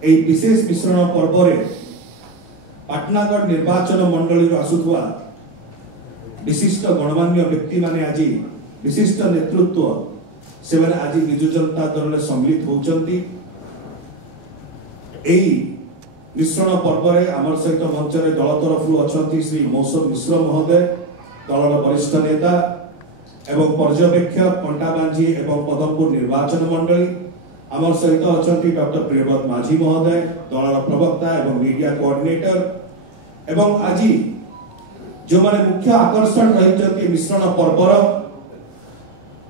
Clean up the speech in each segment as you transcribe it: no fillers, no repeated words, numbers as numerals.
এই विशेष मिश्रण पर्व रे पाटनागढ़ निर्वाचन मंडली आसुवा विशिष्ट गणमान्य व्यक्ति माने आज विशिष्ट नेतृत्व से माने आज विजु जनता दल में सम्मिलित होउचंती। एई मिश्रण पर्व रे आमर सहित मंच रे दल तरफ अछंती श्री मौसम मिश्र महोदय, दलर वरिष्ठ नेता एवं पर्यवेक्षक कंटाबांझी एवं पदमपुर निर्वाचन मंडली। आमर सहित अछंती डॉक्टर प्रियव्रत माझी महोदय, दलर प्रवक्ता एवं मीडिया कोऑर्डिनेटर एवं आज जो माने मुख्य आकर्षण रही मिश्रण पर्वर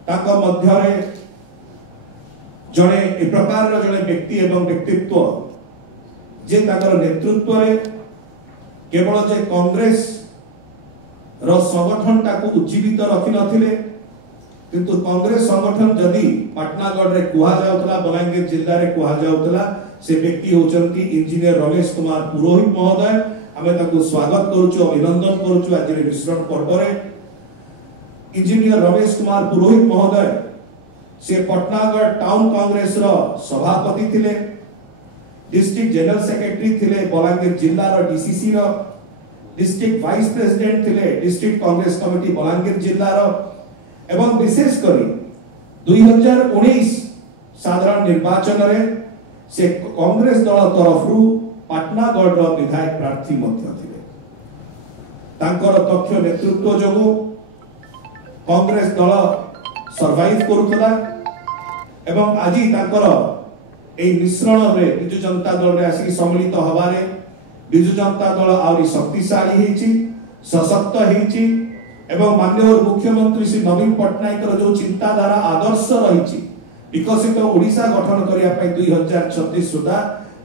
ताका मध्य रे जने ए प्रकार जने व्यक्ति एवं व्यक्तित्व जे ताकर नेतृत्व रे केवल जे कांग्रेस रो संगठन ताकू उज्जीवित रखि नथिले, किंतु कांग्रेस संगठन जदि पाटनागढ़ रे कुहा जाउतला, बलांगीर जिल्ला रे कुहा जाउतला, से व्यक्ति होचंती इंजीनियर रमेश कुमार पुरोहित महोदय। आमे ताकू स्वागत करूछु, अभिनंदन करूछु आज रे मिश्रण पर्व रे। इंजीनियर रमेश कुमार पुरोहित महोदय से पटनागढ़ टाउन कांग्रेस रो सभापति थिले, डिस्ट्रिक्ट जनरल सेक्रेटरी थिले बलांगीर जिल्ला रो डीसीसी रो, डिस्ट्रिक्ट वाइस प्रेसिडेंट थिले डिस्ट्रिक्ट कांग्रेस कमिटी बलांगीर जिल्ला रो एवं विशेष करी 2019 साधारण निर्वाचन रे से कांग्रेस दल तरफरु पाटनागढ़ रो विधायक प्रार्थी मध्य थिले। तांकर दक्ष नेतृत्व जोगु कांग्रेस दल सर्वाइव करूतला एवं आज तांकर ए मिश्रण रे बिजु जनता दल रे आसी सम्मिलित हबारे बिजु जनता दल आउरी शक्तिशाली हेची, सशक्त हेची एवं माननीय मुख्यमंत्री श्री नवीन पटनायक जो चिंताधारा आदर्श रही विकसित ओडिशा गठन करिया पई 2036 सुधा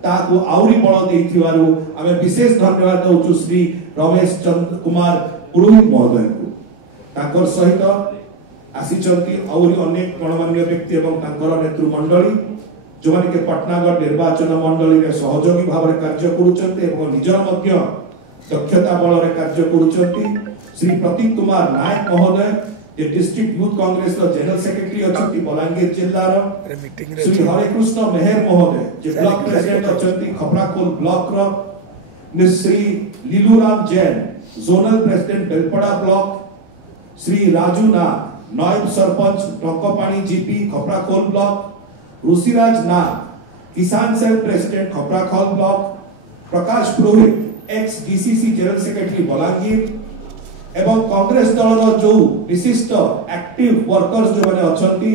ताकू आउरी बळ देइथिवारु आमे विशेष धन्यवाद दउछु श्री रमेश चंद्र कुमार पुरोहित महोदय को। ताकर सहित आसीचंती आउरी अनेक गणमान्य व्यक्ति एवं तांकर नेतृमंडली जो माने के पटनागढ़ निर्वाचन मंडली रे सहयोगी भाव रे कार्य करूचंती एवं निजर मध्य दक्षता बल रे कार्य करूचंती। श्री प्रतीक कुमार नायक महोदय जे डिस्ट्रिक्ट यूथ कांग्रेस रो जनरल सेक्रेटरी अछंती बलांगीर जिल्ला रो, श्री हरे कृष्ण मेहर महोदय जे block president Achhanti Khaprakhol block रो, Shri Liluram Jain zonal president Belpada block, Shri Raju Nag नायब सरपंच टंकपाणी जीपी खपराखोल ब्लॉक, ऋषिराज नाग किसान cell president Khaprakhol block, Prakash Purohit ex DCC general secretary Balangir एवं कांग्रेस दल जो विशिष्ट एक्टिव वर्कर्स जो माने अछंती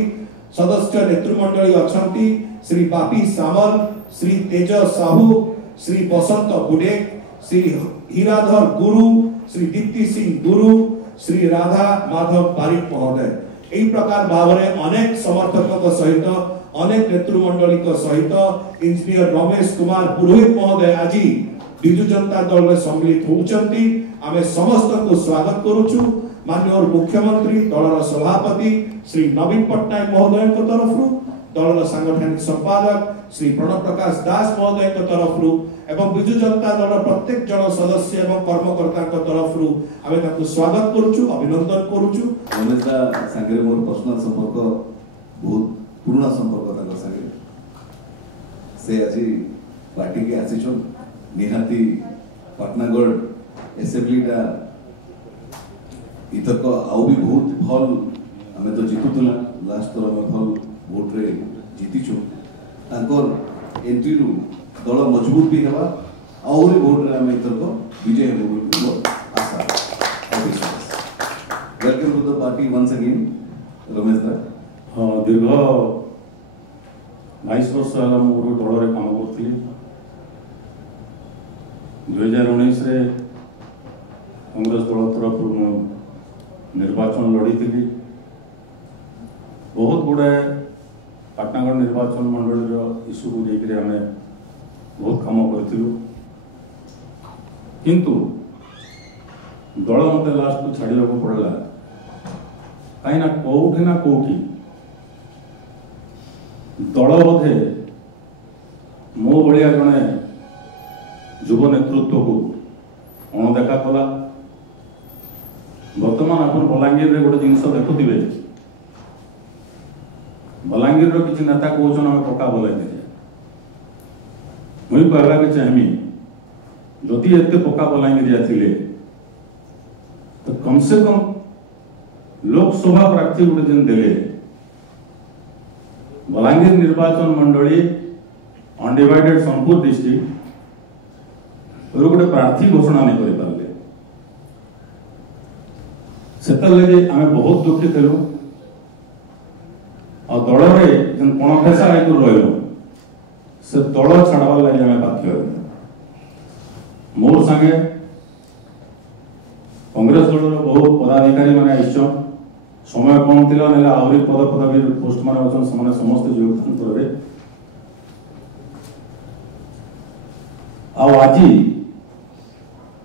सदस्य नेतृमंडली अछंती श्री बापी सामल, श्री तेज साहू, श्री बसंत बुडे, श्री हीराधर गुरु, श्री दीप्ति सिंह गुरु, श्री राधा माधव बारिक महोदय। एई प्रकार भावरे अनेक समर्थक सहित अनेक नेतृमंडली सहित इंजीनियर रमेश कुमार पुरोहित महोदय आज विजु जनता दल में सम्मिलित होउचंती। आमे समस्त को स्वागत करूछु। माननीय मुख्यमंत्री दलर सभापति श्री नवीन पटनायक महोदय को तरफरु, दलर सांगठनिक संपादक श्री प्रणव प्रकाश दास महोदय को तरफरु एवं विजु जनता दल प्रत्येक जन सदस्य एवं कर्मकर्ता को तरफरु आमे ताकू स्वागत करूछु, अभिनंदन करूछु। ओनेता संगे मोर पर्सनल संपर्क बहुत पुराना संपर्क ताकर संगे से आज पार्टी के आसीछन निहाती पाटनागढ़ एसेंबलीटा इतक आउ भी बहुत भल आमे तो जीतुतला लास्ट थर में भल वोट रे जीतिछु ताकर एंट्री रु दल मजबूत भी हेबा और वोट रे आमे इतक विजय हेबो बोल आशा welcome to the party once again Ramesh da. हां दीर्घ 22 वर्ष हला मोर दल रे काम करथि। 2019 रे कांग्रेस दल तरफ निर्वाचन लड़ी थी। बहुत गुड़े पाटनागढ़ निर्वाचन मंडल इश्यू को लेकर आम बहुत कम करूँ, किंतु दल मत लास्ट को छाड़ा पड़ा कहीं कौटी ना कौटी दल बोधे मो भाया जड़े युव नेतृत्व को अणदेखा कला। बर्तमान आप बलांगीर रे गोटे जिनस देखुवे बलांगीर किसी नेता कौन आम पक्का बोलाई दे मुई कहला के चाहमी जदि एते पक्का बलांगीरिया थिले तो कम से कम लोकसभा प्रार्थी गोटे दिन देले बलांगीर निर्वाचन मंडली अनडिवाइडेड सोनपुर डिस्ट्रिक्ट गोटे प्रार्थी घोषणा नहीं कर पारे से लगे आम बहुत दुखी थे और दल में कणखेसा आईकर रही से दल छाड़बार लगे आम बाध्य मोर संगे कांग्रेस दल बहुत पदाधिकारी मैंने आईचन समय कम थी आहरी पद पदवी पोस्ट मान अच्छे समस्त योगदान करेंगे आज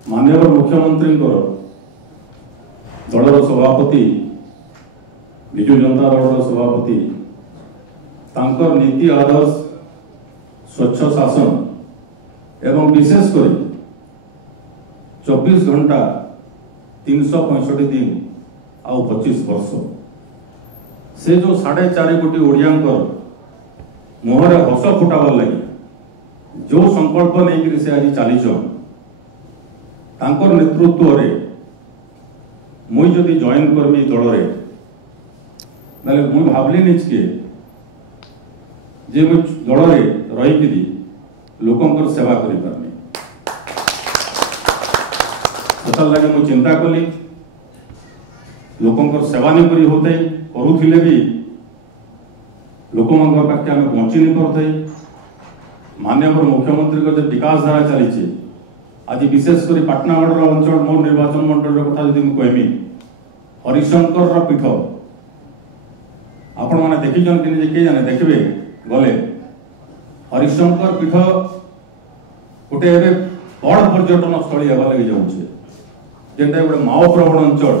माननीय मुख्यमंत्री दलर सभापति विजु जनता दलर सभापति तांकर नीति आदर्श स्वच्छ शासन एवं विशेषकर 24 घंटा 365 दिन आउ 25 वर्ष से जो 4.5 कोटी ओडियांकर मुहरे हस फुटाबार लगे जो संकल्प नहीं से आज चलीचन तांकर नेतृत्व रे मुई जदि जॉइन करमी दल रे मुई भावली निजके जे मुई दल रे रही लोकंकर सेवा करि पारमी सतल लगे मुई चिंता कली लोकंकर सेवा नहीं करी होते करुथिले भी लोकमंग पाखे आम पहुंची नहीं करते माननीय मुख्यमंत्री जो विकास धारा चली आज विशेषकर पाटनागढ़ अंचल मोर निर्वाचन मंडल कथा जब कहमी हरिशंकर पीठ आपण मैंने देखीन कि जाने देखिए गले हरिशंकर पीठ गोटे बड़ पर्यटन स्थली होगा लगी जाऊे जेनटा गोटे माओ प्रवण अंचल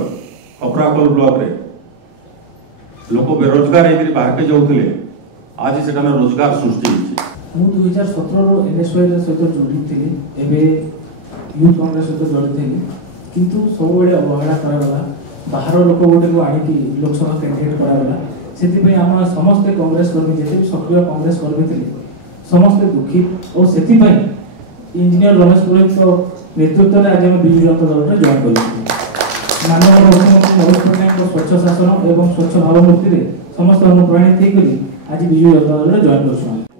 खपराखोल ब्लॉक रे लोक बेरोजगार होकर बाहर के जाऊे आज से रोजगार सृष्टि ମୁଁ 2017 एनएसवाई सहित जोड़ी थी यूथ कांग्रेस सहित जोड़ी थी किंतु सब अवहेला करागला बाहर लोक गोटे को आनिकी लोकसभा कैंडिडेट करागला से आम समस्ते कांग्रेस कर्मी जिते सक्रिय कांग्रेस कर्मी थे समस्ते दुखी और से इंजीनियर रमेश पुरोहित नेतृत्व में आज आम विजु जनता दल में जॉइन कर माननीय मुख्यमंत्री नवीन पट्टनायक स्वच्छ शासन और स्वच्छ भावमूर्ति समस्त अनुप्राणित होकर आज विजु जनता दल में जॉइन कर